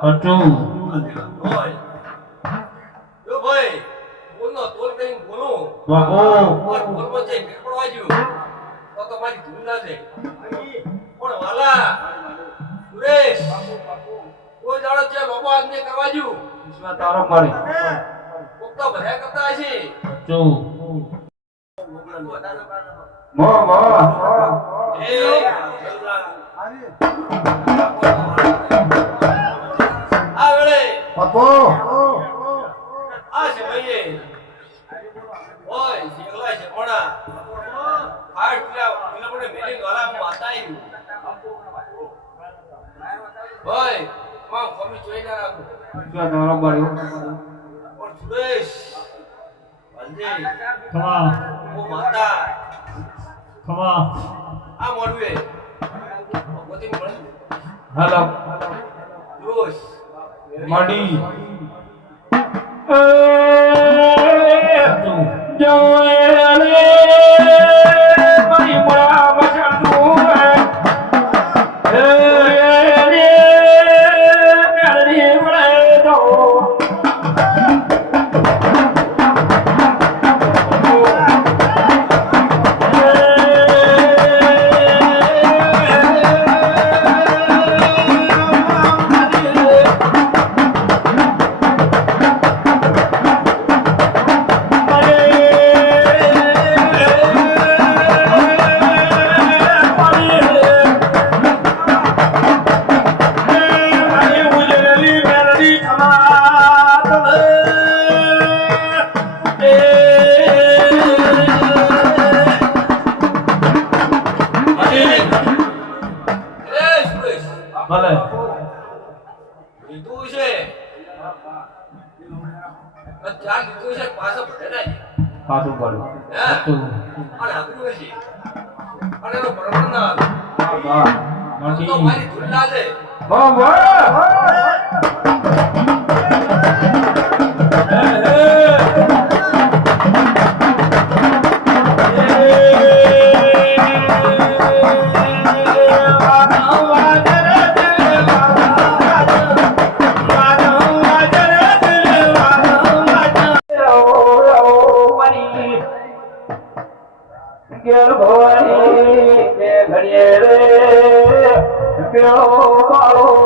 અટુ જો ભાઈ બોલનો તોલ કરીને બોલું બાપો બોલમાં જે નીકળવા જો તો મારી ધૂળ ના જાય પણ વાલા સુરેશ કોઈ જાણો છે લોકો આજને કરવા જો વિશ્વા તારો મારી કોક તો ભર્યા કરતા હશે અટુ મો એ આ વેળે બાપો આ છે ભાઈએ ઓય શેગલા છે કોણા હાડ પેલા મને મેલી વાલા હું આતા આવ્યું ઓય માં કોમી જોઈ ના રાખો વિશ્વા તારો મારી પણ સુરેશ અંજે ખમા ઓ માતા ખમા આ મોડવે ભગવતી મળે હાલો રોશ મડી જોએ રે મારી મોળા મચાનું એ રે મેરી મળે તો ભલે લીધું છે ચાર લીધું છે પાછો ભરે ના પાછું પડ્યું હતું અને આપ્યું છે અને એનો બરોબર ના બા આવે તો મડી મારી ધૂળ ના છે ભવાની ઘડીએ રે પ્યો